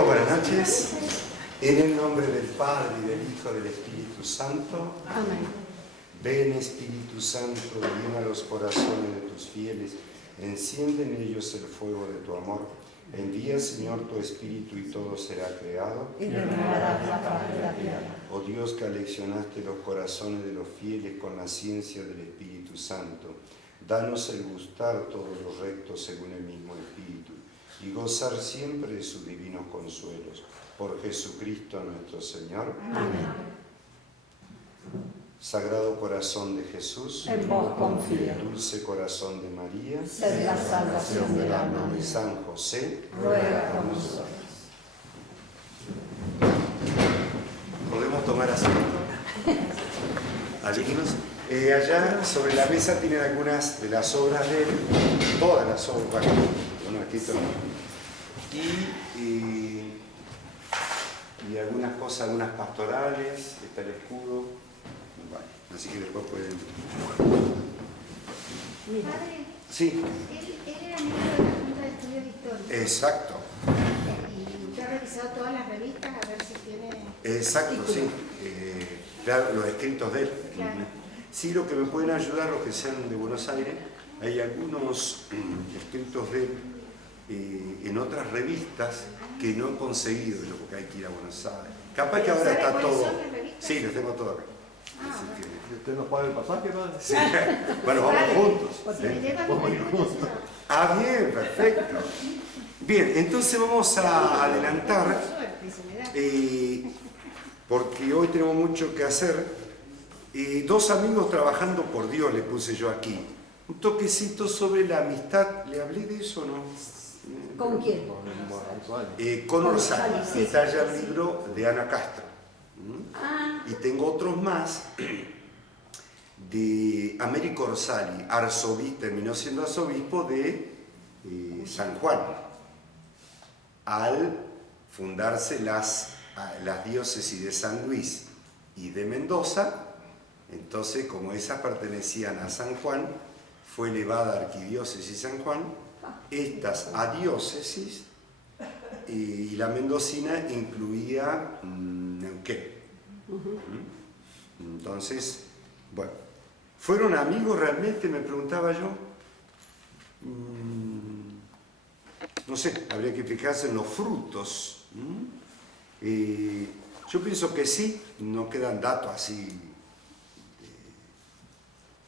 Buenas noches, en el nombre del Padre, y del Hijo, y del Espíritu Santo. Amén. Ven, Espíritu Santo, llena los corazones de tus fieles, enciende en ellos el fuego de tu amor. Envía, Señor, tu Espíritu y todo será creado. Y renovarás la faz de la tierra. Oh Dios, que aleccionaste los corazones de los fieles con la ciencia del Espíritu Santo, danos el gustar todo lo recto según el mismo Espíritu y gozar siempre de sus divinos consuelos. Por Jesucristo nuestro Señor. Amén. Sagrado corazón de Jesús, En vos confío. dulce corazón de María, Sed la salvación del alma mía. San José, Ruega por nosotros. ¿podemos tomar asiento? Alumnos, allá sobre la mesa tienen algunas de las obras de él, todas las obras, bueno, aquí está, y algunas cosas, algunas pastorales, está el escudo, bueno, así que después pueden... Padre, Sí, él era miembro de la Junta de Estudios Históricos. exacto, Y usted ha revisado todas las revistas a ver si tiene... exacto, sí, claro, los escritos de él. Claro. Sí, lo que me pueden ayudar, los que sean de Buenos Aires, hay algunos escritos de él en otras revistas que no he conseguido, porque hay que ir a Buenos Aires. Capaz que ahora ¿Sabe está cuáles todo... son las revistas? Sí, los tengo todos acá. Ah, Así bueno. que- ¿Usted nos paga el pasaje, padre? sí. Bueno, vamos Vale. juntos. Si me lleva Vamos mi juntos. Ah, bien, perfecto. Bien, entonces vamos a adelantar, Suerte, se me da. porque hoy tenemos mucho que hacer. Dos amigos trabajando por Dios, le puse yo aquí. Un toquecito sobre la amistad. ¿Le hablé de eso o no? ¿Con quién? Con Orsali, Orsali, sí. que está allá el libro de Ana Castro. Ah, Y tengo otros más de Américo Orsali, arzobispo, terminó siendo arzobispo de San Juan, al fundarse las diócesis de San Luis y de Mendoza. Entonces, como esas pertenecían a San Juan, fue elevada a Arquidiócesis San Juan, estas a diócesis, y la mendocina incluía Neuquén. Entonces, bueno, ¿fueron amigos realmente? Me preguntaba yo. No sé, habría que fijarse en los frutos. Yo pienso que sí, no quedan datos así,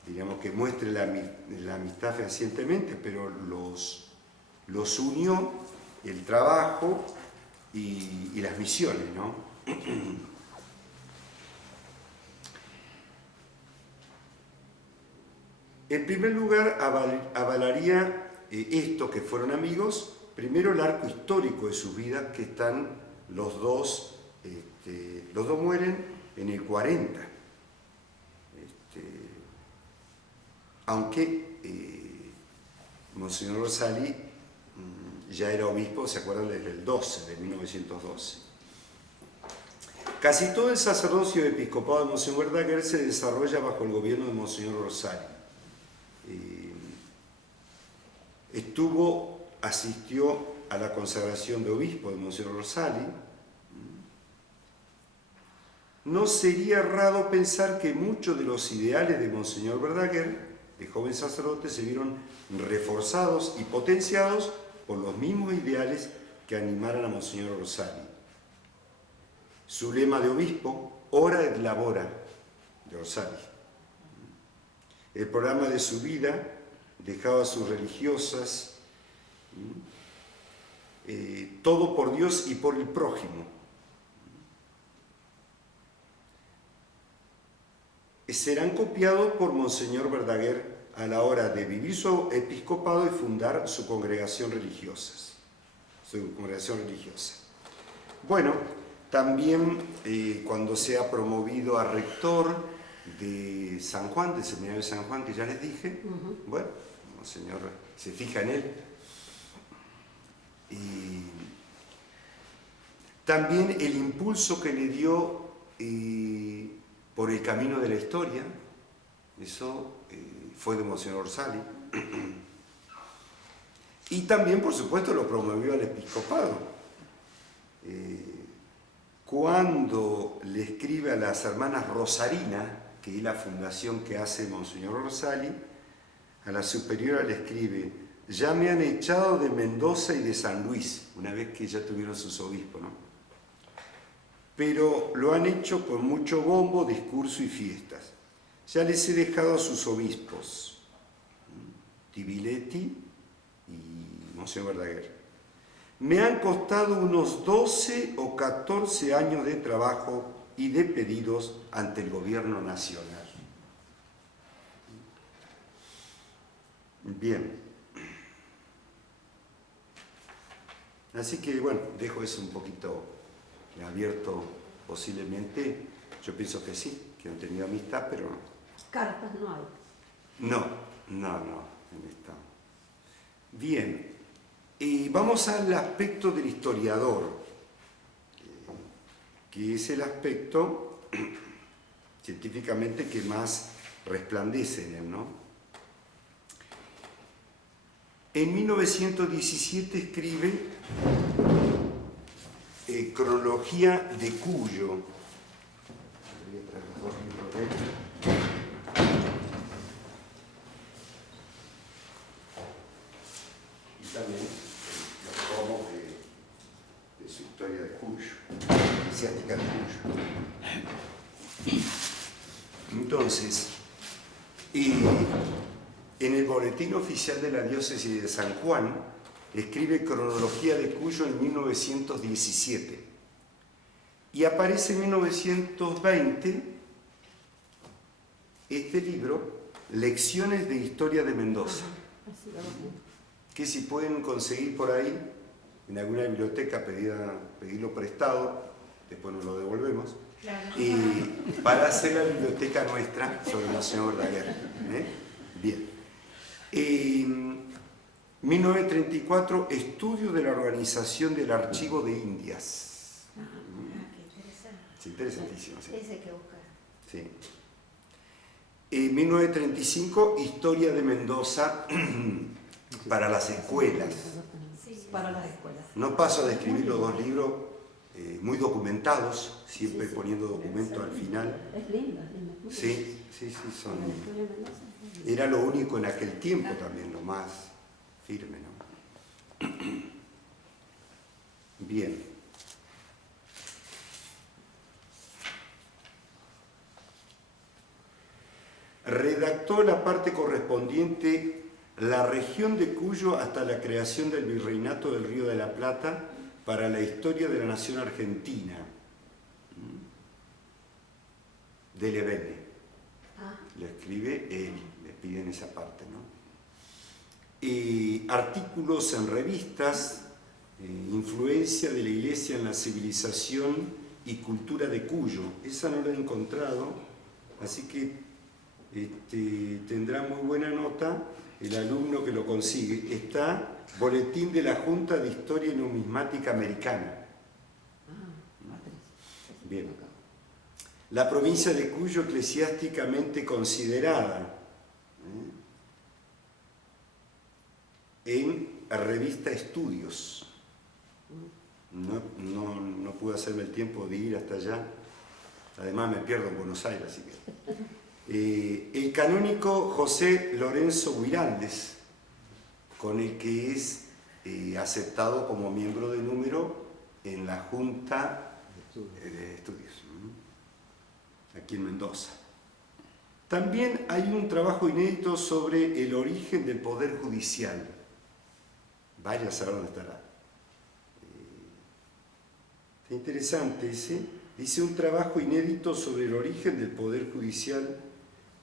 digamos, que muestre la amistad fehacientemente, pero los unió el trabajo y las misiones, ¿no? En primer lugar, avalaría esto, que fueron amigos, primero el arco histórico de sus vidas, que están los dos mueren en el 40. Aunque Monseñor Orsali ya era obispo, ¿se acuerdan? Desde el 12, de 1912. Casi todo el sacerdocio y episcopado de Monseñor Verdaguer se desarrolla bajo el gobierno de Monseñor Orsali. Asistió a la consagración de obispo de Monseñor Orsali. No sería errado pensar que muchos de los ideales de Monseñor Verdaguer, de joven sacerdote, se vieron reforzados y potenciados por los mismos ideales que animaran a Monseñor Orsali. Su lema de obispo, ora et labora, de Orsali. El programa de su vida dejaba a sus religiosas, todo por Dios y por el prójimo. Serán copiados por Monseñor Verdaguer a la hora de vivir su episcopado y fundar su congregación religiosa. Bueno, también cuando se ha promovido a rector de San Juan, del Seminario de San Juan, que ya les dije, bueno, Monseñor se fija en él. Y también el impulso que le dio por el camino de la historia, eso fue de Monseñor Orsali. Y también, por supuesto, lo promovió al episcopado. cuando le escribe a las hermanas Rosarina, que es la fundación que hace Monseñor Rosali, a la superiora le escribe: ya me han echado de Mendoza y de San Luis, una vez que ya tuvieron sus obispos, ¿no? Pero lo han hecho con mucho bombo, discurso y fiestas. Ya les he dejado a sus obispos, Tibiletti y Monseñor Verdaguer. Me han costado unos 12 o 14 años de trabajo y de pedidos ante el gobierno nacional. Bien. Así que, bueno, dejo eso un poquito abierto posiblemente. Yo pienso que sí, que han tenido amistad, pero no. Cartas no hay. No, en esta. Bien, vamos al aspecto del historiador, que es el aspecto científicamente que más resplandece en él, ¿no? En 1917 escribe Cronología de Cuyo. Voy a traer los dos libros de él. Y también los tomos de su historia de Cuyo, eclesiástica de Cuyo. Entonces, en el Boletín Oficial de la Diócesis de San Juan, escribe Cronología de Cuyo en 1917. Y aparece en 1920 este libro, Lecciones de Historia de Mendoza, que si pueden conseguir por ahí, en alguna biblioteca, pedirlo prestado, después nos lo devolvemos, para hacer la biblioteca nuestra sobre Monseñor Verdaguer. Bien. 1934, estudio de la organización del Archivo de Indias. Qué interesante. Es interesantísimo. Sí. Ese que buscar. Sí. 1935, historia de Mendoza para las escuelas. Sí. Para las escuelas. No paso a describir los dos libros muy documentados, siempre poniendo documento al final. Es linda. Sí, son. Era lo único en aquel tiempo también, lo más firme, ¿no? Bien. Redactó la parte correspondiente la región de Cuyo hasta la creación del Virreinato del Río de la Plata para la historia de la nación argentina. De Levene. Lo escribe él, le piden esa parte, ¿no? Artículos en revistas, influencia de la Iglesia en la civilización y cultura de Cuyo. Esa no la he encontrado, así que tendrá muy buena nota el alumno que lo consigue. Está Boletín de la Junta de Historia y Numismática Americana. Bien. La provincia de Cuyo eclesiásticamente considerada en revista Estudios. No pude hacerme el tiempo de ir hasta allá. Además me pierdo en Buenos Aires, así que. El canónico José Lorenzo Guiraldes, con el que es aceptado como miembro de número en la Junta de Estudios, aquí en Mendoza. También hay un trabajo inédito sobre el origen del Poder Judicial. Vaya a saber dónde estará. Está interesante ese. Dice: un trabajo inédito sobre el origen del Poder Judicial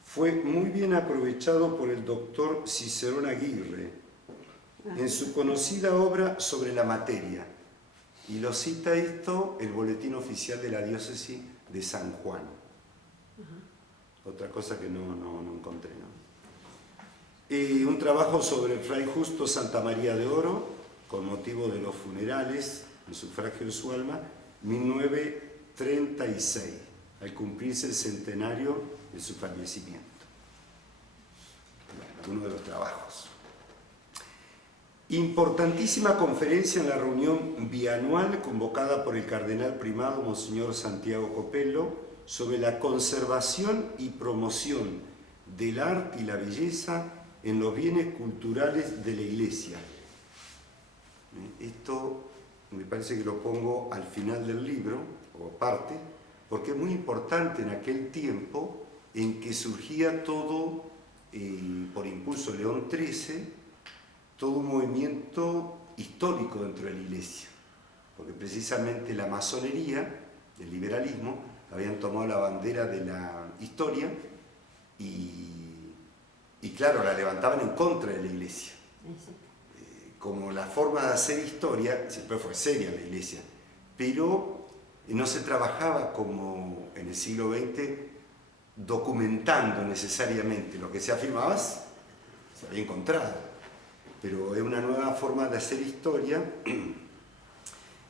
fue muy bien aprovechado por el doctor Cicerón Aguirre en su conocida obra sobre la materia. Y lo cita esto el Boletín Oficial de la Diócesis de San Juan. Otra cosa que no encontré, ¿no? Un trabajo sobre el Fray Justo Santa María de Oro, con motivo de los funerales en sufragio de su alma, 1936, al cumplirse el centenario de su fallecimiento. Bueno, uno de los trabajos. Importantísima conferencia en la reunión bianual convocada por el cardenal primado Monseñor Santiago Copello sobre la conservación y promoción del arte y la belleza en los bienes culturales de la Iglesia. Esto me parece que lo pongo al final del libro, o aparte, porque es muy importante en aquel tiempo en que surgía todo, por impulso de León XIII, todo un movimiento histórico dentro de la Iglesia, porque precisamente la masonería, el liberalismo, habían tomado la bandera de la historia y claro, la levantaban en contra de la Iglesia. Como la forma de hacer historia, siempre fue seria la Iglesia, pero no se trabajaba como en el siglo XX documentando necesariamente lo que se afirmaba, se había encontrado. Pero es una nueva forma de hacer historia.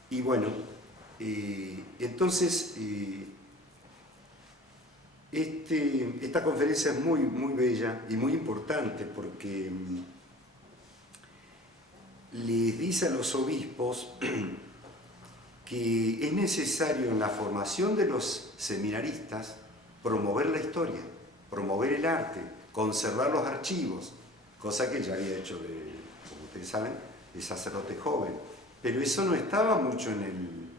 Y bueno, entonces esta conferencia es muy, muy bella y muy importante porque les dice a los obispos que es necesario en la formación de los seminaristas promover la historia, promover el arte, conservar los archivos, cosa que ya había hecho, como ustedes saben, de sacerdote joven. Pero eso no estaba mucho en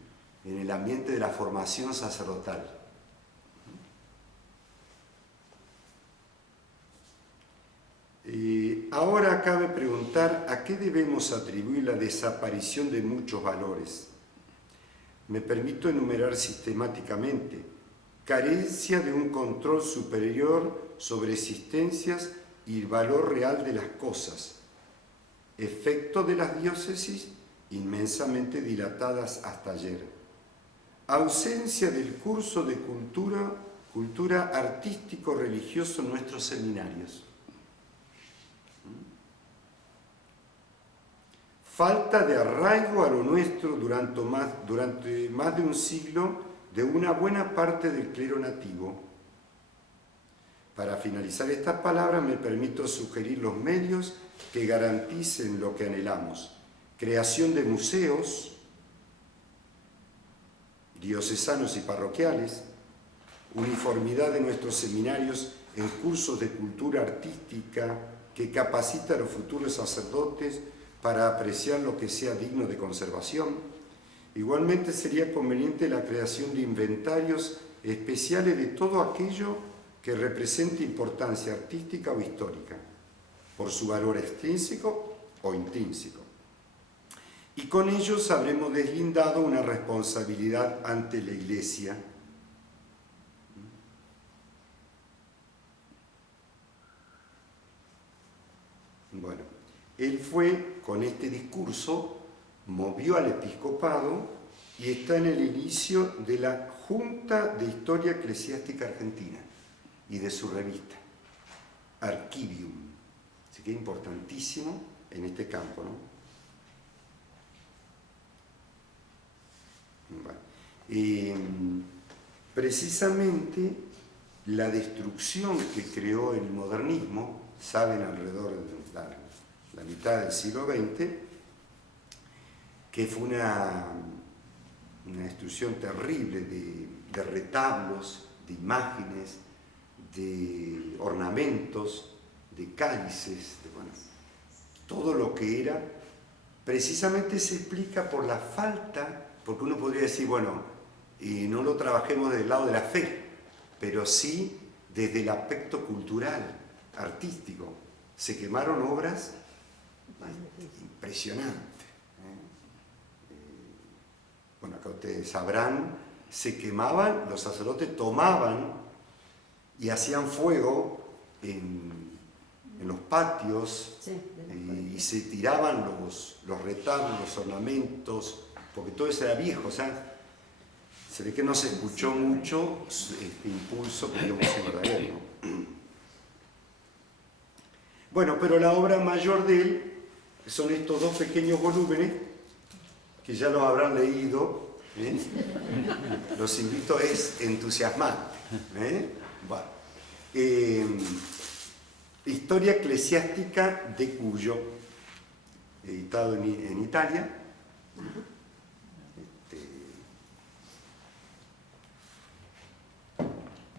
el ambiente de la formación sacerdotal. Ahora cabe preguntar a qué debemos atribuir la desaparición de muchos valores. Me permito enumerar sistemáticamente: carencia de un control superior sobre existencias y el valor real de las cosas, efecto de las diócesis inmensamente dilatadas hasta ayer, ausencia del curso de cultura artístico-religioso en nuestros seminarios, falta de arraigo a lo nuestro durante más de un siglo de una buena parte del clero nativo. Para finalizar estas palabras me permito sugerir los medios que garanticen lo que anhelamos: creación de museos diocesanos y parroquiales, uniformidad de nuestros seminarios en cursos de cultura artística que capacita a los futuros sacerdotes para apreciar lo que sea digno de conservación. Igualmente sería conveniente la creación de inventarios especiales de todo aquello que represente importancia artística o histórica, por su valor extrínseco o intrínseco. Y con ellos habremos deslindado una responsabilidad ante la Iglesia. Bueno, él fue, con este discurso, movió al episcopado y está en el inicio de la Junta de Historia Eclesiástica Argentina y de su revista, Archivium. Así que es importantísimo en este campo, ¿no? Bueno, precisamente la destrucción que creó el modernismo, saben, alrededor de la mitad del siglo XX, que fue una destrucción terrible de retablos, de imágenes, de ornamentos, de cálices, bueno, todo lo que era, precisamente se explica por la falta, porque uno podría decir, bueno, no lo trabajemos del lado de la fe, pero sí desde el aspecto cultural, artístico. Se quemaron obras impresionantes. Bueno, acá ustedes sabrán, se quemaban, los sacerdotes tomaban y hacían fuego en los patios, Sí, y se tiraban los retablos, los ornamentos, porque todo eso era viejo, o sea, se ve que no se escuchó mucho este impulso que dio Monseñor Verdaguer, ¿no? Bueno, pero la obra mayor de él son estos dos pequeños volúmenes, que ya los habrán leído, ¿eh? Los invito, es entusiasmante, ¿eh? Bueno, Historia Eclesiástica de Cuyo. editado en Italia.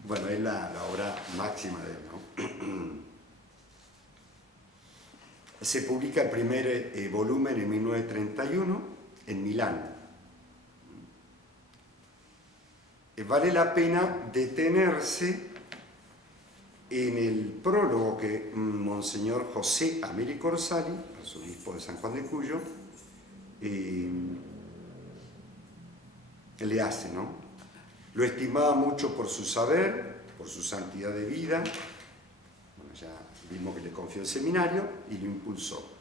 Bueno, es la obra máxima de él, ¿no? Se publica el primer volumen en 1931 en Milán. Vale la pena detenerse en el prólogo que Monseñor José Américo Orsali, arzobispo de San Juan de Cuyo, le hace, ¿no? Lo estimaba mucho por su saber, por su santidad de vida. Bueno, ya vimos que le confió el seminario y lo impulsó.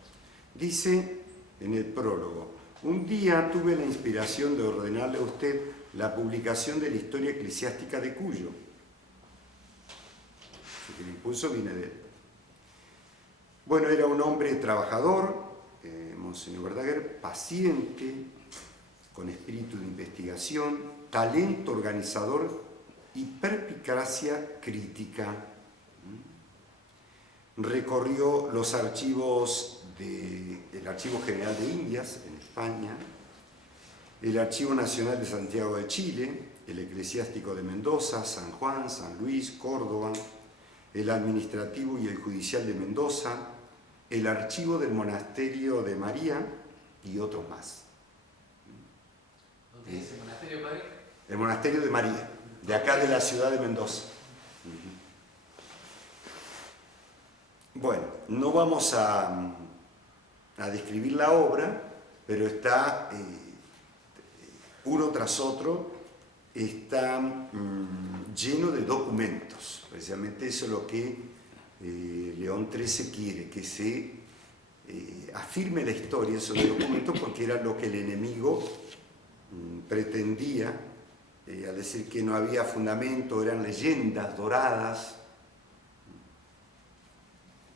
Dice en el prólogo: un día tuve la inspiración de ordenarle a usted la publicación de la historia eclesiástica de Cuyo. Así que el impulso viene de él. Bueno, era un hombre trabajador, Monseñor Verdaguer, paciente, con espíritu de investigación, talento organizador y perspicacia crítica. Recorrió los archivos del Archivo General de Indias en España, el Archivo Nacional de Santiago de Chile, el Eclesiástico de Mendoza, San Juan, San Luis, Córdoba, el Administrativo y el Judicial de Mendoza, el Archivo del Monasterio de María y otros más. ¿Dónde es el monasterio, padre? El Monasterio de María, de acá de la ciudad de Mendoza. Bueno, no vamos a describir la obra, pero está uno tras otro, está lleno de documentos. Precisamente eso es lo que León XIII quiere, que se afirme la historia sobre documentos, porque era lo que el enemigo pretendía al decir que no había fundamento, eran leyendas doradas.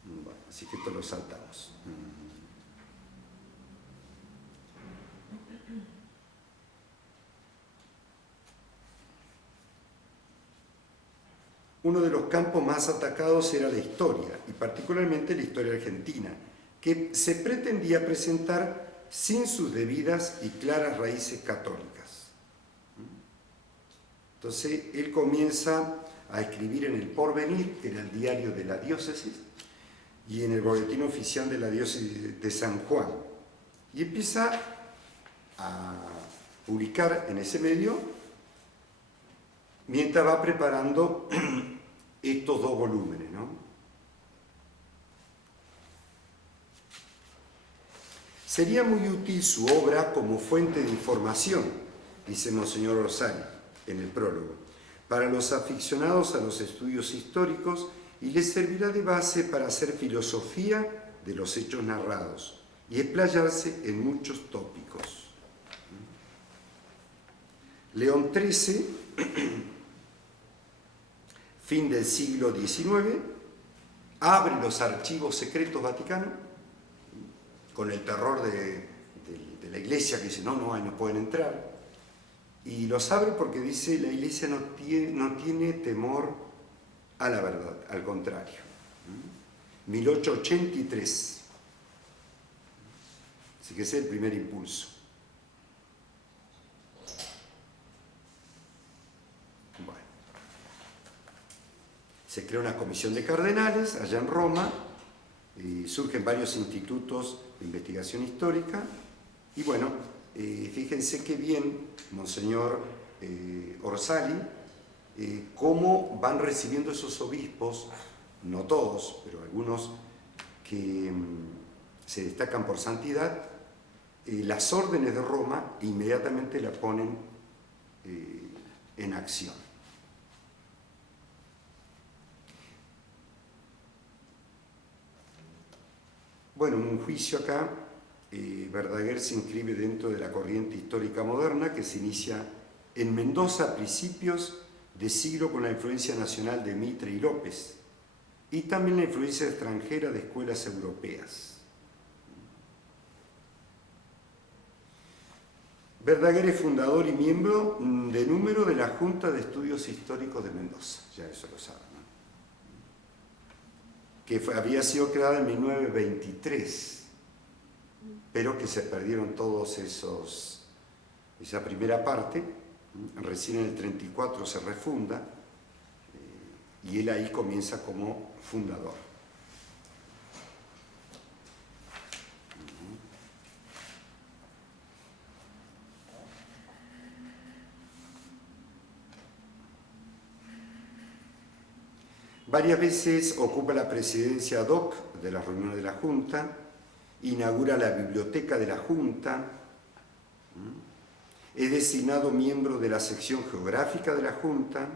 Bueno, así que esto lo saltamos. Uno de los campos más atacados era la historia, y particularmente la historia argentina, que se pretendía presentar sin sus debidas y claras raíces católicas. Entonces él comienza a escribir en el Porvenir, que era el diario de la diócesis, y en el boletín oficial de la diócesis de San Juan, y empieza a publicar en ese medio mientras va preparando estos dos volúmenes, ¿no? Sería muy útil su obra como fuente de información, dice Monseñor Orsali en el prólogo, para los aficionados a los estudios históricos, y les servirá de base para hacer filosofía de los hechos narrados y explayarse en muchos tópicos. León XIII, fin del siglo XIX, abre los archivos secretos vaticanos con el terror de la Iglesia, que dice no pueden entrar, y los abre porque dice la Iglesia no tiene temor a la verdad, al contrario. 1883. Así que ese es el primer impulso. Bueno. Se crea una comisión de cardenales allá en Roma, y surgen varios institutos de investigación histórica, y bueno, fíjense qué bien Monseñor Orsali, cómo van recibiendo esos obispos, no todos, pero algunos que se destacan por santidad, las órdenes de Roma inmediatamente la ponen en acción. Bueno, un juicio acá, Verdaguer se inscribe dentro de la corriente histórica moderna que se inicia en Mendoza a principios de siglo con la influencia nacional de Mitre y López, y también la influencia extranjera de escuelas europeas. Verdaguer es fundador y miembro de número de la Junta de Estudios Históricos de Mendoza, ya eso lo saben, ¿no? Que había sido creada en 1923. pero que se perdieron todos esa primera parte. Recién en el 34 se refunda y él ahí comienza como fundador. Varias veces ocupa la presidencia ad hoc de las reuniones de la Junta, inaugura la biblioteca de la Junta, es designado miembro de la sección geográfica de la Junta,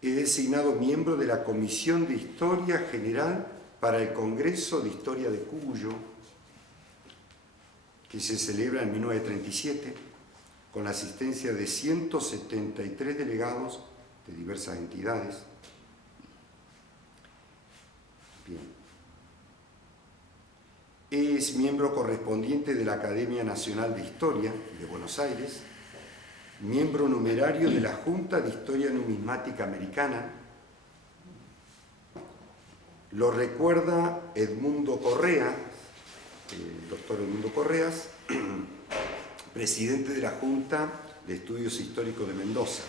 es designado miembro de la Comisión de Historia General para el Congreso de Historia de Cuyo, que se celebra en 1937, con la asistencia de 173 delegados de diversas entidades. Bien. Es miembro correspondiente de la Academia Nacional de Historia de Buenos Aires, miembro numerario de la Junta de Historia Numismática Americana. Lo recuerda Edmundo Correa, el doctor Edmundo Correas, presidente de la Junta de Estudios Históricos de Mendoza.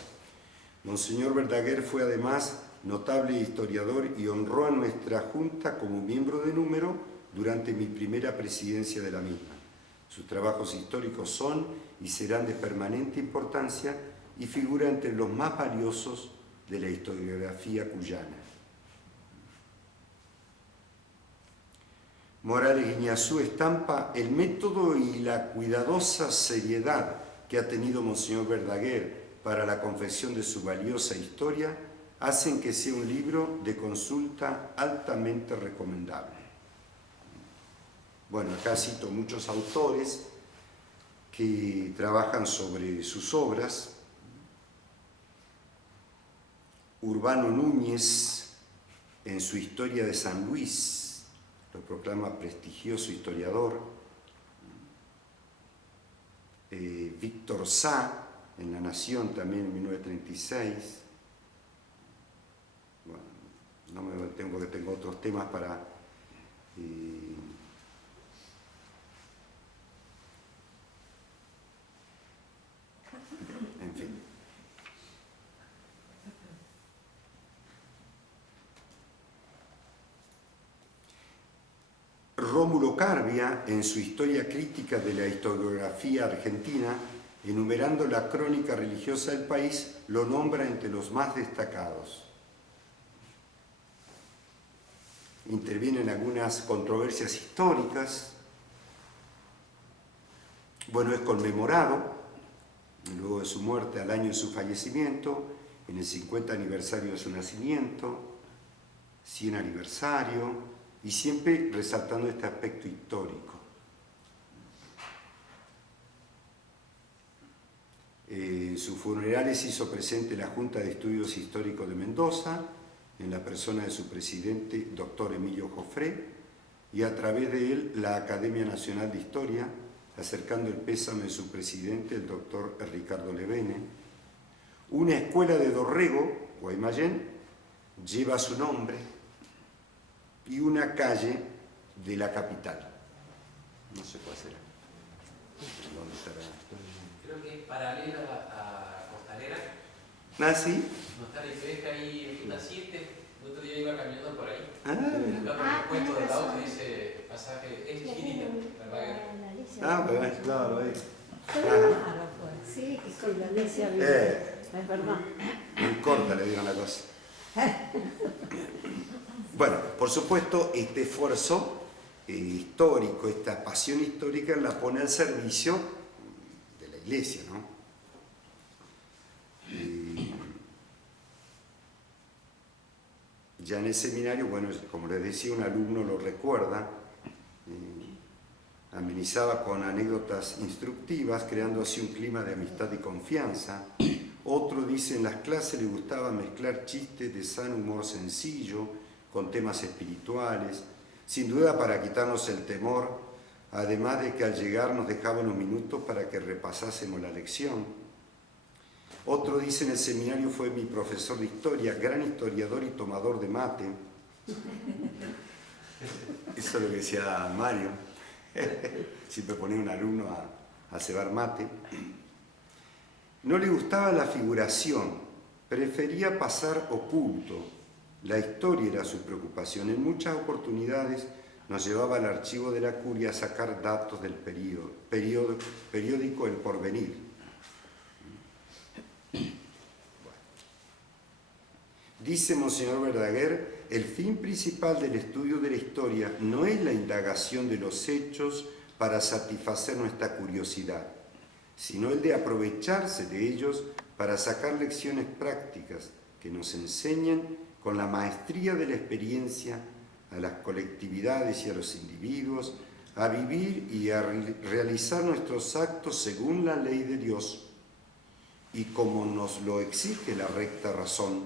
Monseñor Verdaguer fue además notable historiador y honró a nuestra Junta como miembro de número durante mi primera presidencia de la misma. Sus trabajos históricos son y serán de permanente importancia y figura entre los más valiosos de la historiografía cuyana. Morales Guiñazú estampa el método y la cuidadosa seriedad que ha tenido Monseñor Verdaguer para la confección de su valiosa historia, hacen que sea un libro de consulta altamente recomendable. Bueno, acá cito muchos autores que trabajan sobre sus obras. Urbano Núñez, en su Historia de San Luis, lo proclama prestigioso historiador. Víctor Sá, en La Nación, también en 1936. Bueno, no me detengo porque tengo otros temas para... en fin. Rómulo Carbia, en su Historia Crítica de la Historiografía Argentina, enumerando la crónica religiosa del país, lo nombra entre los más destacados. Intervienen algunas controversias históricas. Bueno, es conmemorado, luego de su muerte, al año de su fallecimiento, en el 50 aniversario de su nacimiento, 100 aniversario, y siempre resaltando este aspecto histórico. En sus funerales hizo presente la Junta de Estudios Históricos de Mendoza, en la persona de su presidente, doctor Emilio Jofré, y a través de él la Academia Nacional de Historia, acercando el pésame de su presidente, el doctor Ricardo Levene. Una escuela de Dorrego, Guaymallén, lleva su nombre, y una calle de la capital. No sé cuál será. ¿Dónde estará? Creo que es paralela a Costanera. ¿Ah, sí? No está la iglesia ahí en la 7. El otro día iba caminando por ahí. Ah, El puesto del auto dice pasaje es Chirita, ¿verdad? ah, bueno. Claro, ahí. Claro, pues. Sí, que Sí, la iglesia es verdad. Muy corta le dieron la cosa. Bueno, por supuesto, este esfuerzo histórico, esta pasión histórica la pone al servicio de la Iglesia, ¿no? Ya en el seminario, bueno, como les decía, un alumno lo recuerda, amenizaba con anécdotas instructivas, creando así un clima de amistad y confianza. Otro dice, en las clases le gustaba mezclar chistes de sano humor sencillo con temas espirituales, sin duda para quitarnos el temor, además de que al llegar nos dejaba unos minutos para que repasásemos la lección. Otro dice, en el seminario fue mi profesor de historia, gran historiador y tomador de mate. Eso es lo que decía Mario. Siempre ponía un alumno a cebar mate. No le gustaba la figuración, prefería pasar oculto. La historia era su preocupación. En muchas oportunidades nos llevaba al archivo de la curia a sacar datos del periódico El Porvenir. Dice Monseñor Verdaguer, el fin principal del estudio de la historia no es la indagación de los hechos para satisfacer nuestra curiosidad, sino el de aprovecharse de ellos para sacar lecciones prácticas que nos enseñen con la maestría de la experiencia a las colectividades y a los individuos a vivir y a realizar nuestros actos según la ley de Dios y como nos lo exige la recta razón,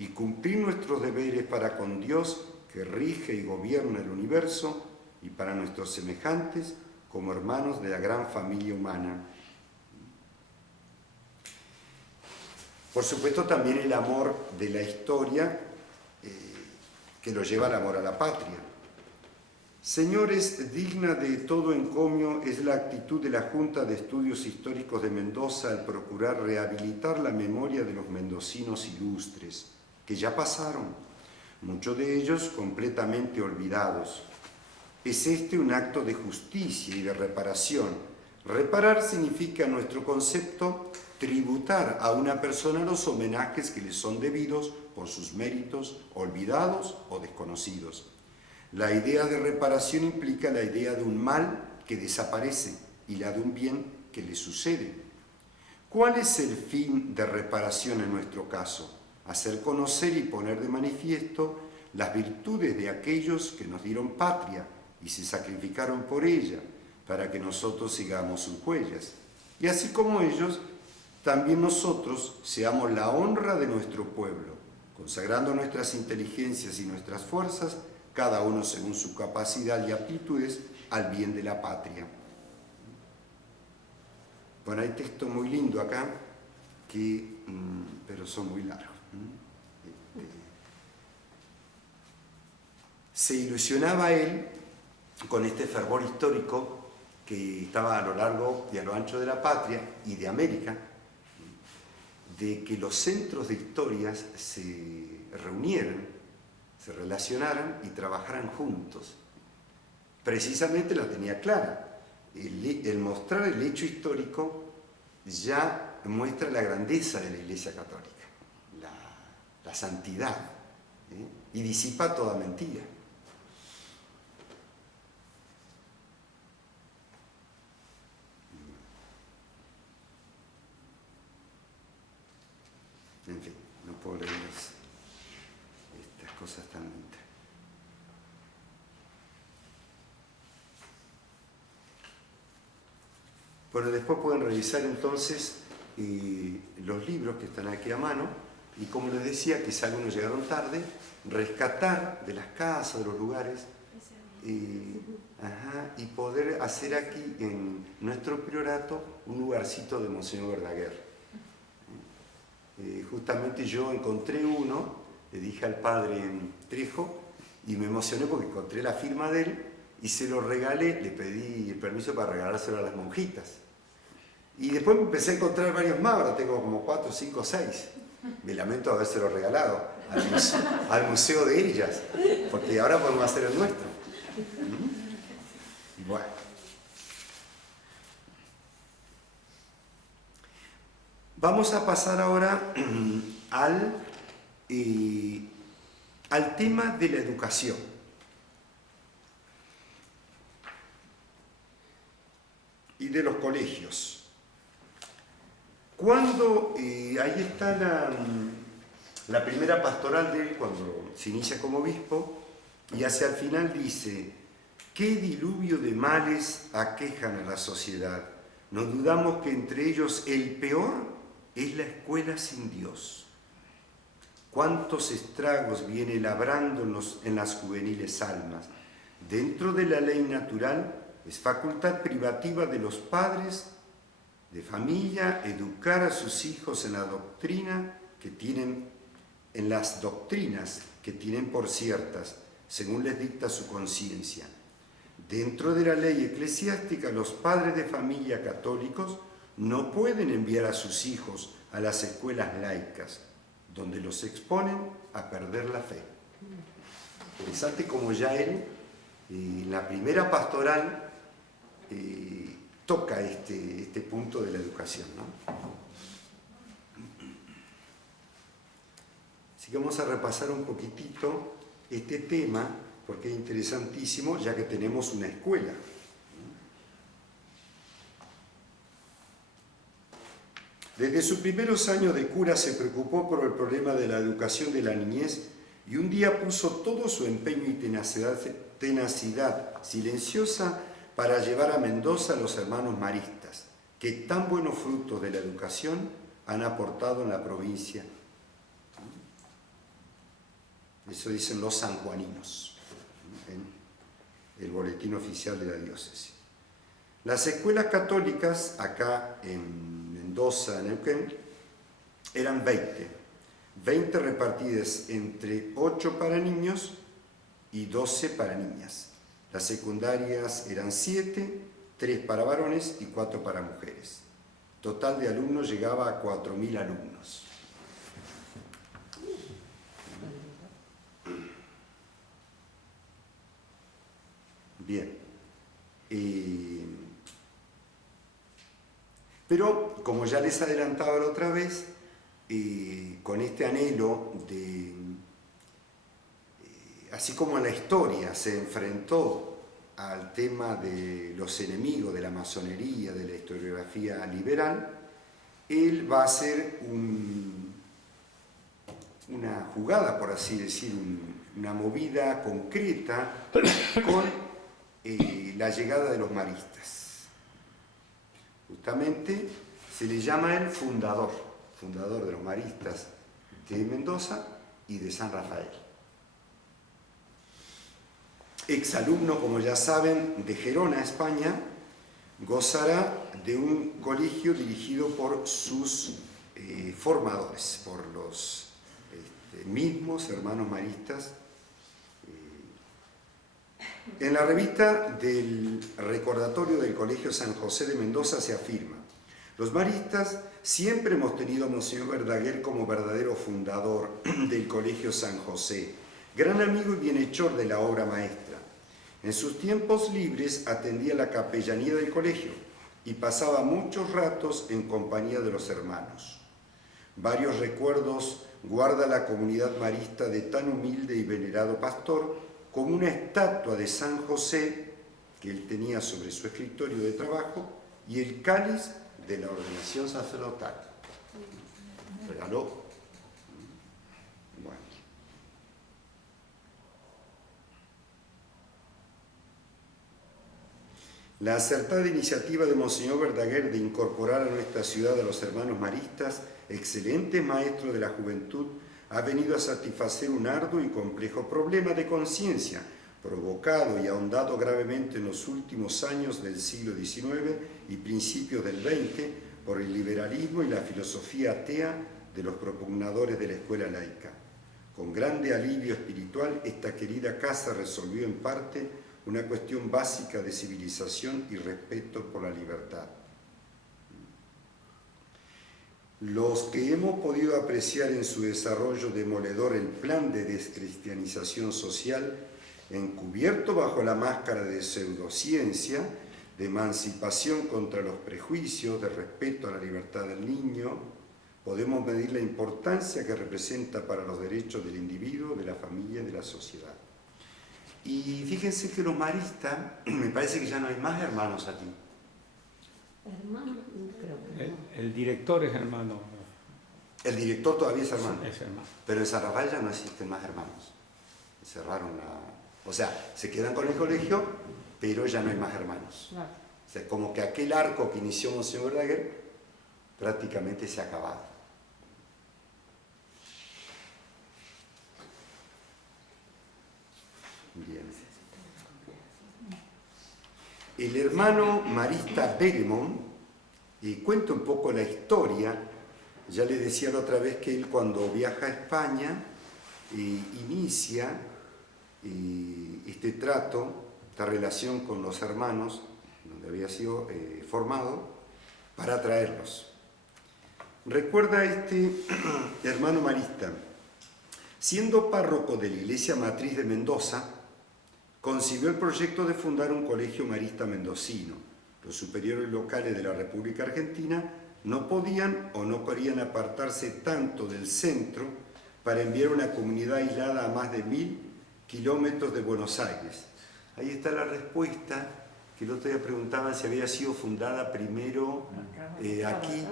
y cumplir nuestros deberes para con Dios que rige y gobierna el universo y para nuestros semejantes como hermanos de la gran familia humana. Por supuesto también el amor de la historia que lo lleva al amor a la patria. Señores, digna de todo encomio es la actitud de la Junta de Estudios Históricos de Mendoza al procurar rehabilitar la memoria de los mendocinos ilustres, que ya pasaron, muchos de ellos completamente olvidados. Es este un acto de justicia y de reparación. Reparar significa, en nuestro concepto, tributar a una persona los homenajes que le son debidos por sus méritos, olvidados o desconocidos. La idea de reparación implica la idea de un mal que desaparece y la de un bien que le sucede. ¿Cuál es el fin de reparación en nuestro caso? Hacer conocer y poner de manifiesto las virtudes de aquellos que nos dieron patria y se sacrificaron por ella, para que nosotros sigamos sus huellas. Y así como ellos, también nosotros seamos la honra de nuestro pueblo, consagrando nuestras inteligencias y nuestras fuerzas, cada uno según su capacidad y aptitudes, al bien de la patria. Bueno, hay texto muy lindo acá, pero son muy largos. Se ilusionaba él con este fervor histórico que estaba a lo largo y a lo ancho de la patria y de América, de que los centros de historias se reunieran, se relacionaran y trabajaran juntos. Precisamente la tenía clara. El mostrar el hecho histórico ya muestra la grandeza de la Iglesia Católica, la santidad, y disipa toda mentira. En fin, no puedo leer estas cosas tan lindas. Bueno, después pueden revisar entonces los libros que están aquí a mano y, como les decía, quizá algunos llegaron tarde, rescatar de las casas, de los lugares, y poder hacer aquí en nuestro priorato un lugarcito de Monseñor Verdaguer. Justamente yo encontré uno, le dije al padre Trejo y me emocioné porque encontré la firma de él y se lo regalé, le pedí el permiso para regalárselo a las monjitas. Y después me empecé a encontrar varios más, ahora tengo como 4, 5, 6. Me lamento habérselo regalado al museo de ellas, porque ahora podemos hacer el nuestro. Bueno. Vamos a pasar ahora al tema de la educación. Y de los colegios. Cuando, ahí está la primera pastoral de él, cuando se inicia como obispo, y hacia el final dice: ¿qué diluvio de males aquejan a la sociedad? No dudamos que entre ellos el peor es la escuela sin Dios. ¿Cuántos estragos viene labrando en las juveniles almas? Dentro de la ley natural es facultad privativa de los padres de familia educar a sus hijos en las doctrinas que tienen por ciertas, según les dicta su conciencia. Dentro de la ley eclesiástica, los padres de familia católicos no pueden enviar a sus hijos a las escuelas laicas, donde los exponen a perder la fe. Interesante como ya él, en la primera pastoral, toca este punto de la educación, ¿no? Así que vamos a repasar un poquitito este tema, porque es interesantísimo, ya que tenemos una escuela. Desde sus primeros años de cura se preocupó por el problema de la educación de la niñez y un día puso todo su empeño y tenacidad silenciosa para llevar a Mendoza a los hermanos maristas, que tan buenos frutos de la educación han aportado en la provincia. Eso dicen los sanjuaninos en el boletín oficial de la diócesis. Las escuelas católicas acá en Mendoza, Neuquén, eran 20 repartidas entre 8 para niños y 12 para niñas. Las secundarias eran 7, 3 para varones y 4 para mujeres. Total de alumnos llegaba a 4.000 alumnos. Bien. Pero, como ya les adelantaba la otra vez, con este anhelo de, así como la historia se enfrentó al tema de los enemigos de la masonería, de la historiografía liberal, él va a hacer una jugada, por así decir, una movida concreta con la llegada de los maristas. Justamente se le llama el fundador de los maristas de Mendoza y de San Rafael. Exalumno, como ya saben, de Gerona, España, gozará de un colegio dirigido por sus formadores, por los mismos hermanos maristas. En la revista del recordatorio del Colegio San José de Mendoza se afirma: los maristas siempre hemos tenido a Monseñor Verdaguer como verdadero fundador del Colegio San José, gran amigo y bienhechor de la obra maestra. En sus tiempos libres atendía la capellanía del colegio y pasaba muchos ratos en compañía de los hermanos. Varios recuerdos guarda la comunidad marista de tan humilde y venerado pastor, como una estatua de San José que él tenía sobre su escritorio de trabajo y el cáliz de la ordenación sacerdotal. Regaló. Bueno. La acertada iniciativa de Monseñor Verdaguer de incorporar a nuestra ciudad a los hermanos maristas, excelentes maestros de la juventud, ha venido a satisfacer un arduo y complejo problema de conciencia, provocado y ahondado gravemente en los últimos años del siglo XIX y principios del XX por el liberalismo y la filosofía atea de los propugnadores de la escuela laica. Con grande alivio espiritual, esta querida casa resolvió en parte una cuestión básica de civilización y respeto por la libertad. Los que hemos podido apreciar en su desarrollo demoledor el plan de descristianización social, encubierto bajo la máscara de pseudociencia, de emancipación contra los prejuicios, de respeto a la libertad del niño, podemos medir la importancia que representa para los derechos del individuo, de la familia y de la sociedad. Y fíjense que los maristas, me parece que ya no hay más hermanos aquí. Hermano, creo que no. El director es hermano. El director todavía es hermano. Es hermano. Pero en San Rafael ya no existen más hermanos. Cerraron o sea, se quedan con el colegio, pero ya no hay más hermanos. Claro. O sea, como que aquel arco que inició Monseñor Verdaguer prácticamente se ha acabado. Bien. El hermano marista Beremón cuenta un poco la historia. Ya le decía la otra vez que él, cuando viaja a España, inicia este trato, esta relación con los hermanos, donde había sido formado, para atraerlos. Recuerda este hermano marista, siendo párroco de la iglesia matriz de Mendoza, concibió el proyecto de fundar un colegio marista mendocino. Los superiores locales de la República Argentina no podían o no querían apartarse tanto del centro para enviar una comunidad aislada a más de 1000 kilómetros de Buenos Aires. Ahí está la respuesta, que el otro día preguntaban si había sido fundada primero aquí.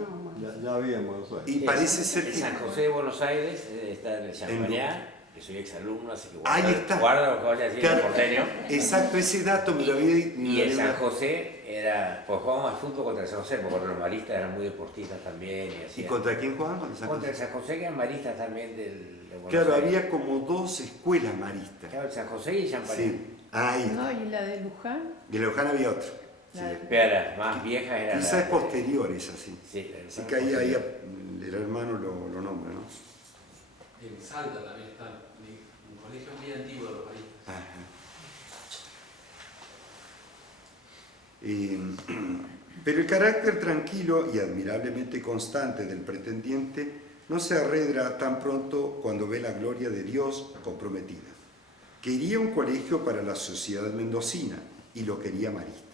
Ya había en Buenos Aires. Y parece ser que... San José de Buenos Aires está en el Champañá, que soy exalumno, así que Ahí está. guarda lo que vaya a decir el porteño. Exacto, ese dato me lo había... Y el San José era, pues jugábamos al fútbol contra el San José, porque los maristas eran muy deportistas también. ¿Y contra quién jugaban? Contra el San José, que eran maristas también de Buenos Claro, Aires. había como 2 escuelas maristas. Claro, el San José y el Champañá. Sí, ahí. No, y la de Luján. De Luján había otro. Sí. Pero las más viejas eran Quizás es posterior esa, sí. Sí, Así que ahí el hermano lo nombra, ¿no? En Salta también está un colegio muy antiguo de los países. Ajá. Pero el carácter tranquilo y admirablemente constante del pretendiente no se arredra tan pronto cuando ve la gloria de Dios comprometida. Quería un colegio para la sociedad mendocina y lo quería marista.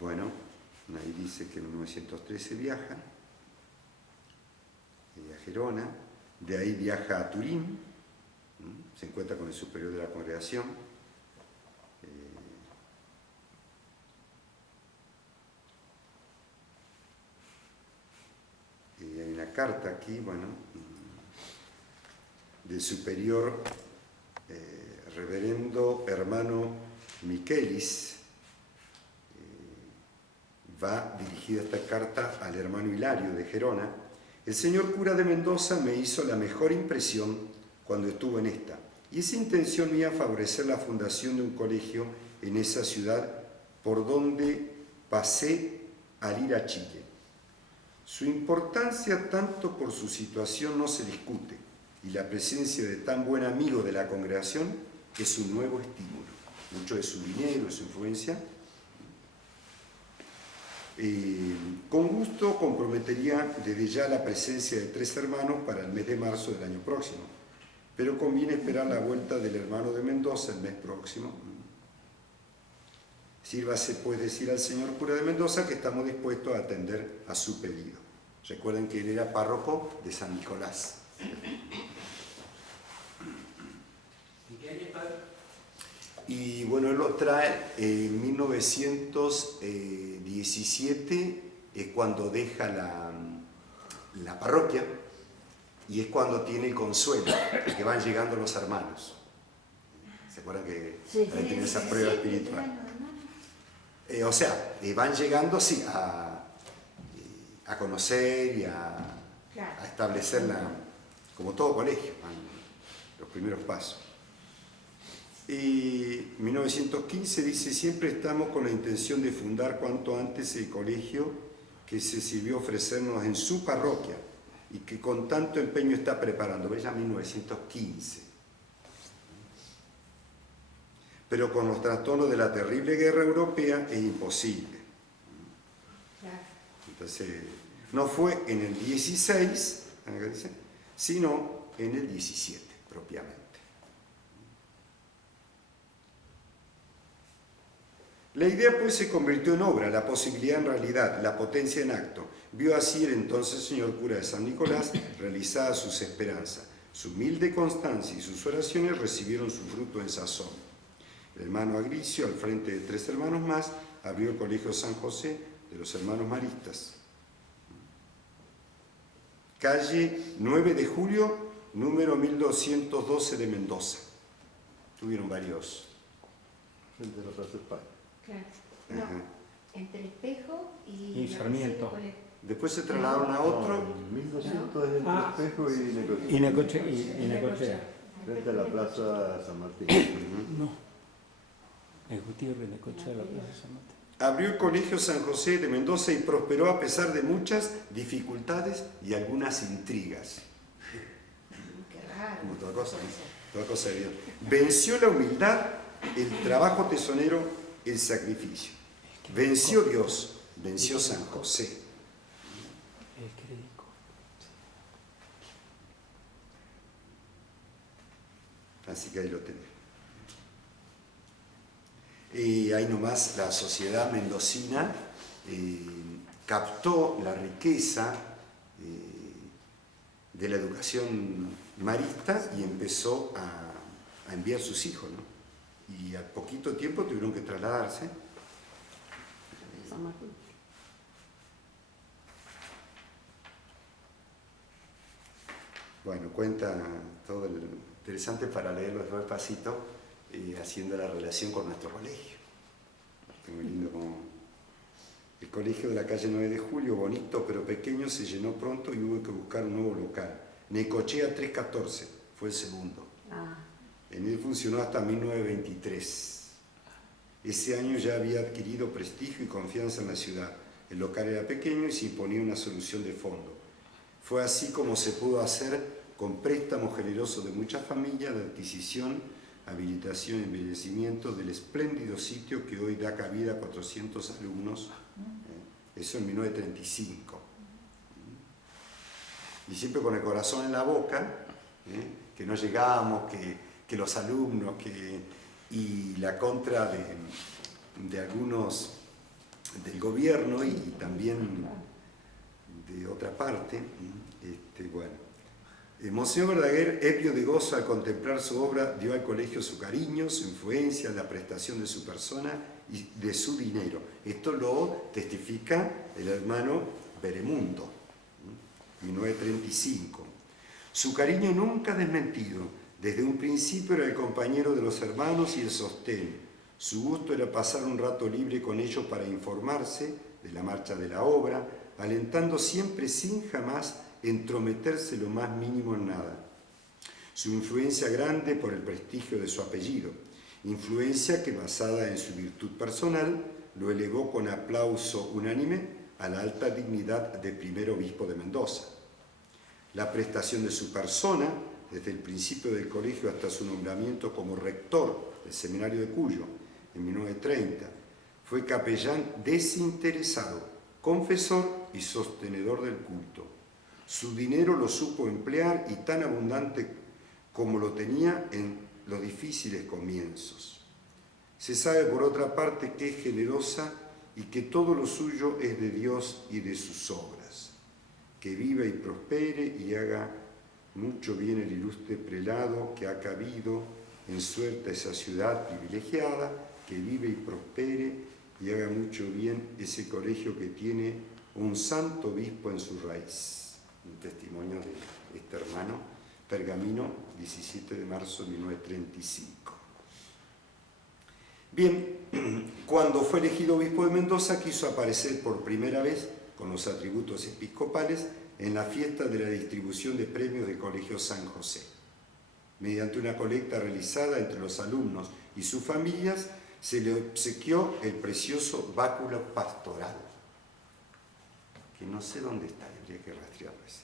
Bueno, ahí dice que en 1913 viaja a Gerona, de ahí viaja a Turín, se encuentra con el superior de la congregación, y hay una carta aquí, bueno, del superior reverendo hermano Michelis. Va dirigida esta carta al hermano Hilario de Gerona. El señor cura de Mendoza me hizo la mejor impresión cuando estuvo en esta, y es intención mía favorecer la fundación de un colegio en esa ciudad por donde pasé al ir a Chile. Su importancia tanto por su situación no se discute, y la presencia de tan buen amigo de la congregación es un nuevo estímulo. Mucho de su dinero, de su influencia. Con gusto comprometería desde ya la presencia de 3 hermanos para el mes de marzo del año próximo, pero conviene esperar la vuelta del hermano de Mendoza el mes próximo. Sírvase pues decir al señor cura de Mendoza que estamos dispuestos a atender a su pedido. Recuerden que él era párroco de San Nicolás. ¿En qué año, padre? Y bueno, él lo trae en 1917, es cuando deja la parroquia, y es cuando tiene el consuelo, que van llegando los hermanos. ¿Se acuerdan que ahí tiene esa prueba espiritual? O sea, van llegando, sí, a conocer y a establecerla, como todo colegio, los primeros pasos. Y 1915 dice, siempre estamos con la intención de fundar cuanto antes el colegio que se sirvió ofrecernos en su parroquia y que con tanto empeño está preparando. Ve ya 1915. Pero con los trastornos de la terrible guerra europea es imposible. Entonces, no fue en el 16, sino en el 17 propiamente. La idea pues se convirtió en obra, la posibilidad en realidad, la potencia en acto. Vio así el entonces señor cura de San Nicolás realizadas sus esperanzas. Su humilde constancia y sus oraciones recibieron su fruto en sazón. El hermano Agricio, al frente de 3 hermanos más, abrió el colegio San José de los hermanos maristas. Calle 9 de julio, número 1212 de Mendoza. Tuvieron varios. Frente a la Plaza España. Claro. Ajá. No, entre Espejo y Y Sarmiento. Después se trasladaron a otro. En 1200 es entre Espejo y Y Necochea. Necochea. Frente a la Plaza San Martín. No. Ejecutivo de Necochea, la Plaza San Martín. Abrió el colegio San José de Mendoza y prosperó a pesar de muchas dificultades y algunas intrigas. Qué raro. Como otra cosa, ¿no? toda cosa de Dios. Venció la humildad, el trabajo tesonero, el sacrificio. Venció Dios, venció San José. El crédito. Así que ahí lo tenés. Y ahí nomás la sociedad mendocina captó la riqueza de la educación marista y empezó a enviar sus hijos, ¿no? Y al poquito tiempo tuvieron que trasladarse. San Martín. Bueno, cuenta todo el interesante para leerlo después despacito, haciendo la relación con nuestro colegio. Es muy lindo como el colegio de la calle 9 de Julio, bonito pero pequeño, se llenó pronto y hubo que buscar un nuevo local. Necochea 314 fue el segundo. Ah, En él funcionó hasta 1923. Ese año ya había adquirido prestigio y confianza en la ciudad. El local era pequeño y se imponía una solución de fondo. Fue así como se pudo hacer, con préstamos generosos de muchas familias, la adquisición, habilitación y embellecimiento del espléndido sitio que hoy da cabida a 400 alumnos. Eso en 1935. Y siempre con el corazón en la boca, que no llegamos, que los alumnos, y la contra de algunos del gobierno y también de otra parte. Bueno, Monseñor Verdaguer, ebrio de gozo al contemplar su obra, dio al colegio su cariño, su influencia, la prestación de su persona y de su dinero. Esto lo testifica el hermano Beremundo, 1935. Su cariño nunca desmentido. Desde un principio era el compañero de los hermanos y el sostén. Su gusto era pasar un rato libre con ellos para informarse de la marcha de la obra, alentando siempre sin jamás entrometerse lo más mínimo en nada. Su influencia grande por el prestigio de su apellido, influencia que basada en su virtud personal lo elevó con aplauso unánime a la alta dignidad de primer obispo de Mendoza. La prestación de su persona, desde el principio del colegio hasta su nombramiento como rector del seminario de Cuyo en 1930, fue capellán desinteresado, confesor y sostenedor del culto. Su dinero lo supo emplear y tan abundante como lo tenía en los difíciles comienzos. Se sabe por otra parte que es generosa y que todo lo suyo es de Dios y de sus obras. Que viva y prospere y haga mucho bien el ilustre prelado que ha cabido en suerte a esa ciudad privilegiada, que vive y prospere y haga mucho bien ese colegio que tiene un santo obispo en su raíz. Un testimonio de este hermano, Pergamino, 17 de marzo de 1935. Bien, cuando fue elegido obispo de Mendoza, quiso aparecer por primera vez con los atributos episcopales en la fiesta de la distribución de premios del Colegio San José. Mediante una colecta realizada entre los alumnos y sus familias, se le obsequió el precioso báculo pastoral, que no sé dónde está, habría que rastrearlo ese.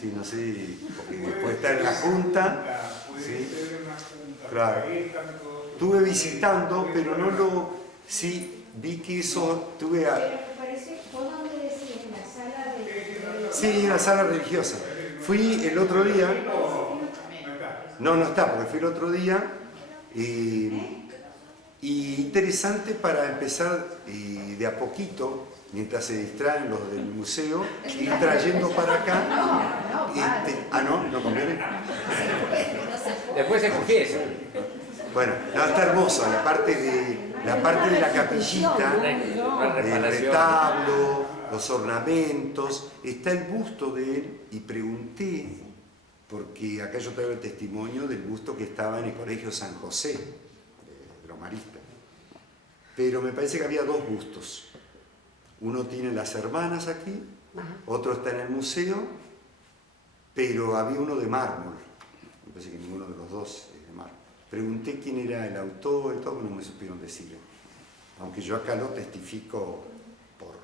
Sí, no sé, porque puede estar en la junta. Sí, claro. Estuve visitando, pero no lo... Sí, vi que eso... Tuve a... Pero parece, ¿vos dónde decís? ¿En la sala de...? Sí, en la sala religiosa. Fui el otro día... No está, porque fui el otro día... y interesante para empezar de a poquito, mientras se distraen los del museo, ir trayendo para acá. ¿No conviene? Después se confiesa. Bueno, no, está hermoso, la parte de la capillita, el retablo, los ornamentos, está el busto de él, y pregunté, porque acá yo traigo el testimonio del busto que estaba en el Colegio San José, de los maristas. Pero me parece que había dos bustos. Uno tiene las hermanas aquí, otro está en el museo, pero había uno de mármol. Me parece que ninguno de los dos es de mármol. Pregunté quién era el autor y todo, pero no me supieron decirlo. Aunque yo acá lo testifico por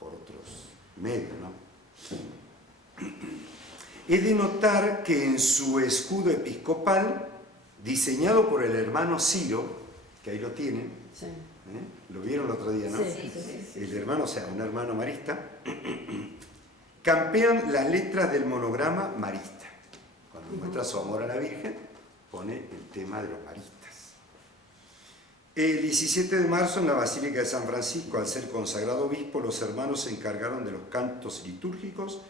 otros medios, ¿no? Es de notar que en su escudo episcopal, diseñado por el hermano Ciro, que ahí lo tienen, Sí. lo vieron el otro día, ¿no? Sí, sí. El hermano, o sea, un hermano marista, campean las letras del monograma marista. Cuando muestra su amor a la Virgen, pone el tema de los maristas. El 17 de marzo, en la Basílica de San Francisco, al ser consagrado obispo, los hermanos se encargaron de los cantos litúrgicos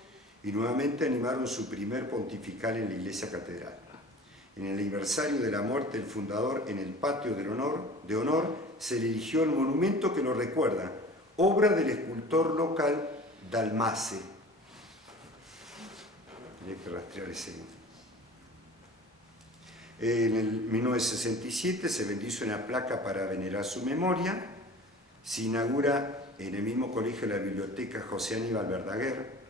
y nuevamente animaron su primer pontifical en la iglesia catedral. En el aniversario de la muerte del fundador, en el patio de honor, se le erigió el monumento que lo recuerda, obra del escultor local Dalmace. Hay que rastrear ese. En el 1967 se bendice una placa para venerar su memoria. Se inaugura en el mismo colegio la biblioteca José Aníbal Verdaguer.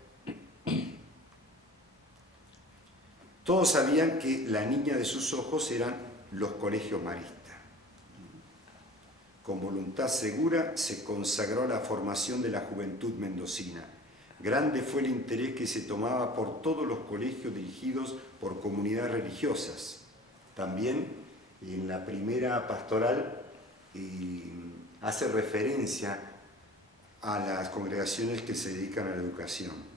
Todos sabían que la niña de sus ojos eran los colegios maristas. Con voluntad segura se consagró la formación de la juventud mendocina. Grande fue el interés que se tomaba por todos los colegios dirigidos por comunidades religiosas. También en la primera pastoral hace referencia a las congregaciones que se dedican a la educación.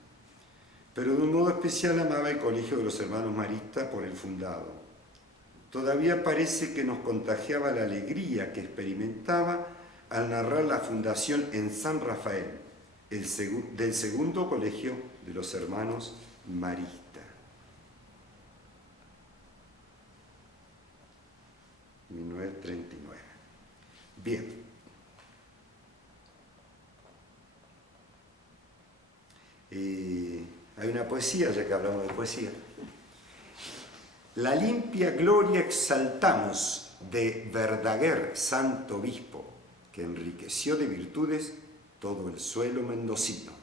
Pero de un modo especial amaba el colegio de los hermanos maristas por el fundado. Todavía parece que nos contagiaba la alegría que experimentaba al narrar la fundación en San Rafael, del segundo colegio de los hermanos maristas. En 1939. Bien. Hay una poesía, ya que hablamos de poesía. La limpia gloria exaltamos de Verdaguer, santo obispo, que enriqueció de virtudes todo el suelo mendocino,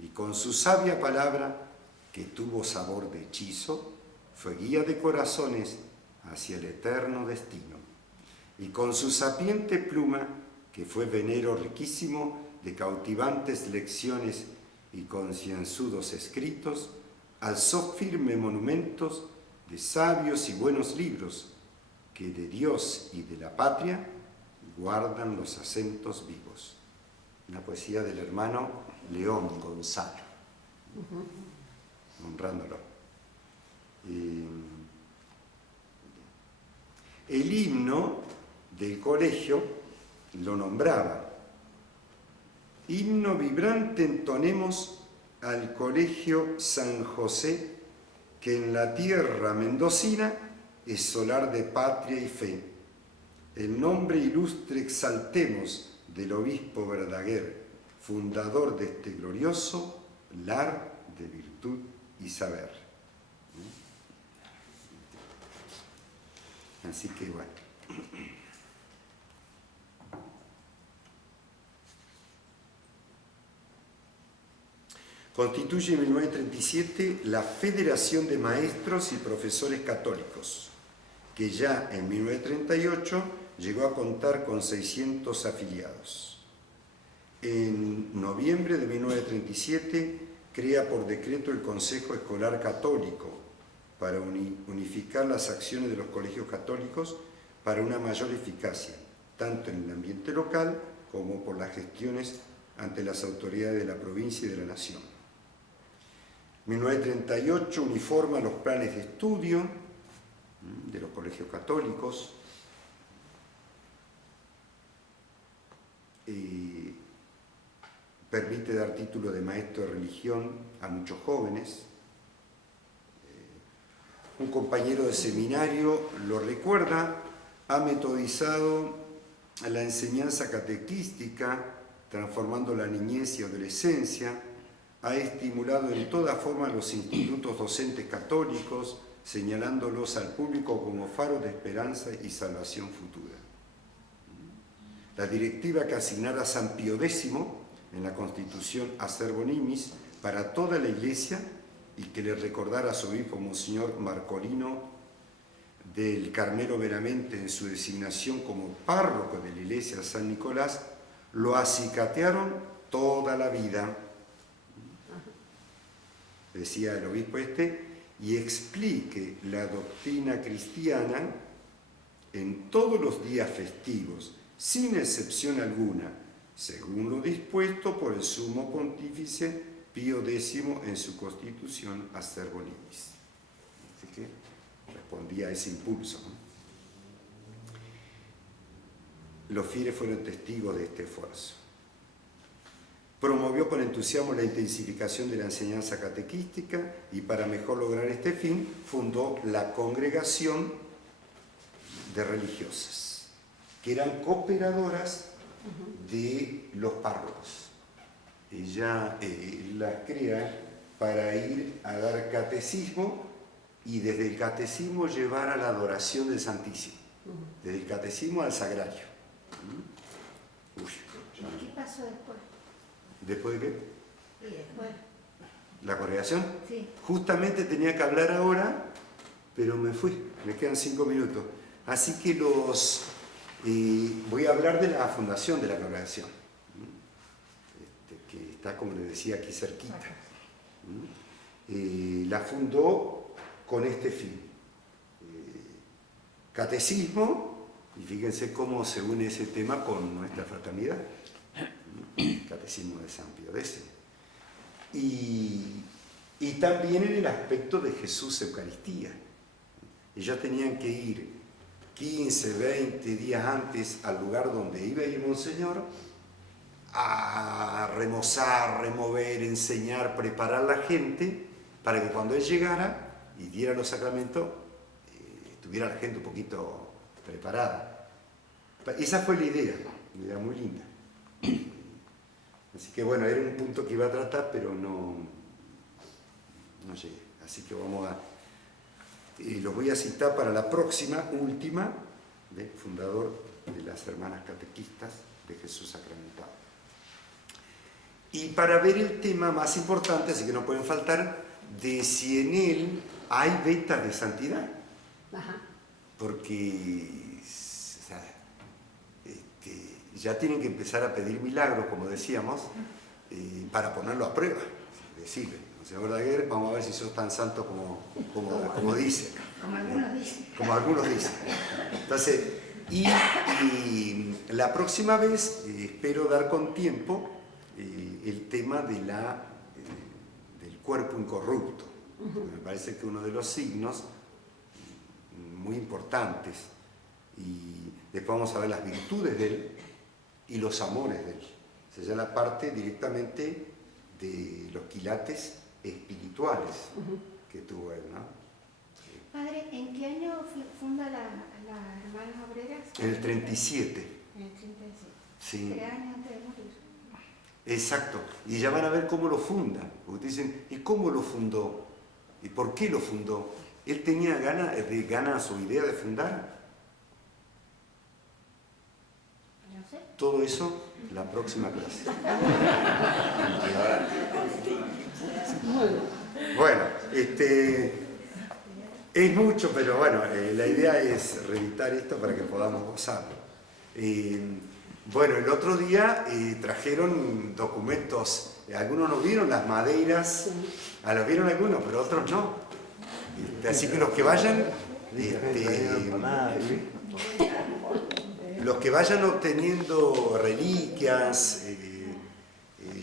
y con su sabia palabra, que tuvo sabor de hechizo, fue guía de corazones hacia el eterno destino, y con su sapiente pluma, que fue venero riquísimo de cautivantes lecciones y concienzudos escritos, alzó firme monumentos de sabios y buenos libros que de Dios y de la patria guardan los acentos vivos. Una poesía del hermano León Gonzalo, honrándolo. El himno del colegio lo nombraba: himno vibrante entonemos al colegio San José, que en la tierra mendocina es solar de patria y fe. El nombre ilustre exaltemos del obispo Verdaguer, fundador de este glorioso lar de virtud y saber. Así que bueno. Constituye en 1937 la Federación de Maestros y Profesores Católicos, que ya en 1938 llegó a contar con 600 afiliados. En noviembre de 1937 crea por decreto el Consejo Escolar Católico para unificar las acciones de los colegios católicos para una mayor eficacia, tanto en el ambiente local como por las gestiones ante las autoridades de la provincia y de la nación. 1938 uniforma los planes de estudio de los colegios católicos y permite dar título de maestro de religión a muchos jóvenes. Un compañero de seminario lo recuerda, ha metodizado la enseñanza catequística, transformando la niñez y adolescencia, ha estimulado en toda forma los institutos docentes católicos, señalándolos al público como faros de esperanza y salvación futura. La directiva que asignara San Pío X en la Constitución Acervo Nimis para toda la Iglesia y que le recordara a su obispo Monseñor Marcolino del Carmelo Veramente en su designación como párroco de la Iglesia de San Nicolás, lo acicatearon toda la vida. decía el obispo y explique la doctrina cristiana en todos los días festivos, sin excepción alguna, según lo dispuesto por el sumo pontífice Pío X en su constitución Acervo Libris. Así que respondía a ese impulso, ¿no? Los fieles fueron testigos de este esfuerzo. Promovió con entusiasmo la intensificación de la enseñanza catequística y para mejor lograr este fin fundó la Congregación de Religiosas, que eran cooperadoras de los párrocos. Ella las crea para ir a dar catecismo y desde el catecismo llevar a la adoración del Santísimo, desde el catecismo al sagrario. Uy, ¿Y qué pasó después? ¿después de qué? ¿Y después? ¿La congregación? Sí. Justamente tenía que hablar ahora, pero me fui, me quedan 5 minutos. Así que voy a hablar de la fundación de la congregación, que está, como les decía, aquí cerquita. La fundó con este fin. Catecismo, y fíjense cómo se une ese tema con nuestra fraternidad. Catecismo de San Pío X. Y también en el aspecto de Jesús Eucaristía. Ellos tenían que ir 15, 20 días antes al lugar donde iba a ir Monseñor a remozar, remover, enseñar, preparar a la gente para que cuando él llegara y diera los sacramentos, tuviera la gente un poquito preparada. Esa fue la idea muy linda. Así que bueno, era un punto que iba a tratar, pero no llegué. Así que vamos a... los voy a citar para la próxima, última, fundador de las Hermanas Catequistas de Jesús Sacramentado. Y para ver el tema más importante, así que no pueden faltar, de si en él hay vetas de santidad. Ajá. Porque o sea, ya tienen que empezar a pedir milagros, como decíamos, para ponerlo a prueba. Decirle, Monseñor Verdaguer, vamos a ver si sos tan santo como dice. Como algunos dicen. Entonces, y la próxima vez espero dar con tiempo el tema del cuerpo incorrupto. Me parece que uno de los signos muy importantes, y después vamos a ver las virtudes de él y los amores de él. O sea, ya la parte directamente de los quilates espirituales que tuvo él, ¿no? Padre, ¿en qué año funda las Hermanas Obreras? En el 37. En el 37. Sí. 3 años antes de morir. Exacto. Y ya van a ver cómo lo funda. Porque dicen, ¿y cómo lo fundó? ¿Y por qué lo fundó? ¿Él tenía ganas o idea de fundar? No sé. Todo eso, la próxima clase. Bueno, es mucho, pero bueno, la idea es reeditar esto para que podamos gozarlo. Bueno, el otro día trajeron documentos, algunos no vieron las madeiras, los vieron algunos, pero otros no. Así que los que vayan, obteniendo reliquias,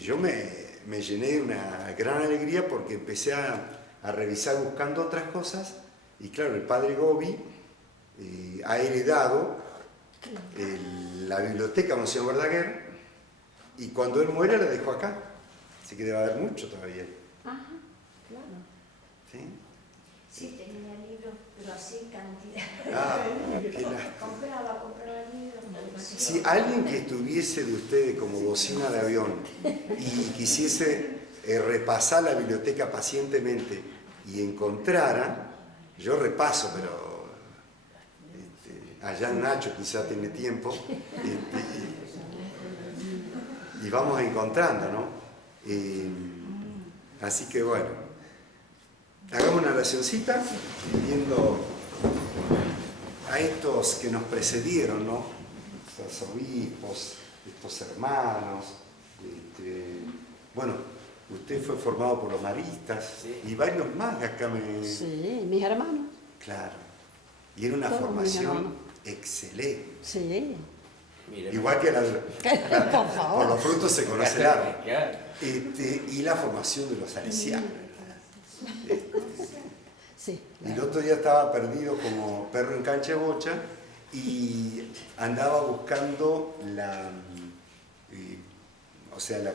yo me llené de una gran alegría porque empecé a revisar buscando otras cosas, y claro, el padre Gobi ha heredado la biblioteca Monseñor Verdaguer, y cuando él muere la dejó acá, así que debe haber mucho todavía. Ajá, claro. ¿Sí? Sí, tenía libros, pero así cantidad. Ah, qué lástima. Compraba libros. Si alguien que estuviese de ustedes como bocina de avión y quisiese repasar la biblioteca pacientemente y encontrara, yo repaso, pero allá Nacho quizá tiene tiempo, y vamos encontrando, ¿no? Así que bueno, hagamos una oracioncita viendo a estos que nos precedieron, ¿no? Estos obispos, estos hermanos, bueno, Usted fue formado por los maristas Sí. y varios más acá me... Sí, mis hermanos. Claro. Y era una Todos mis formación hermanos. excelente. Sí. Mire, Igual que la de... Por Por favor. los frutos se conoce el árbol. Claro. Y la formación de los salesianos. Sí. Y el otro día estaba perdido como perro en cancha de bocha y andaba buscando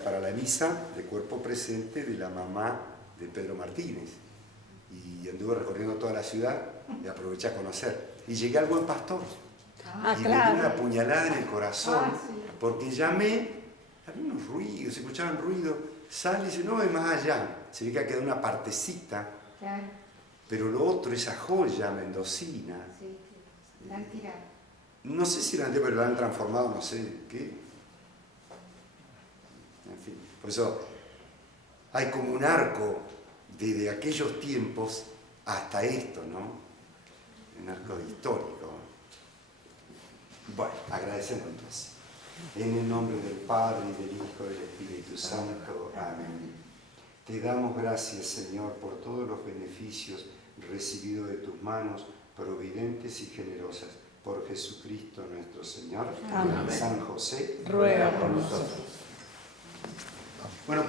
para la misa de cuerpo presente de la mamá de Pedro Martínez. Y anduve recorriendo toda la ciudad y aproveché a conocer. Y llegué al Buen Pastor. Ah, Y me dio una claro. puñalada en el corazón Ah, sí. porque llamé, había unos ruidos, se escuchaban ruidos. Sale y dice, no, es más allá. Se ve que ha quedado una partecita. Claro, Pero lo otro, esa joya mendocina, sí, la han tirado. no sé si pero la han transformado, no sé qué. En fin, por eso hay como un arco desde aquellos tiempos hasta esto, ¿no? Un arco histórico. Bueno, agradecemos entonces. En el nombre del Padre, y del Hijo, y del Espíritu Santo. Amén. Te damos gracias, Señor, por todos los beneficios recibidos de tus manos, providentes y generosas, por Jesucristo nuestro Señor. Amén. San José, Ruega por nosotros. Bueno,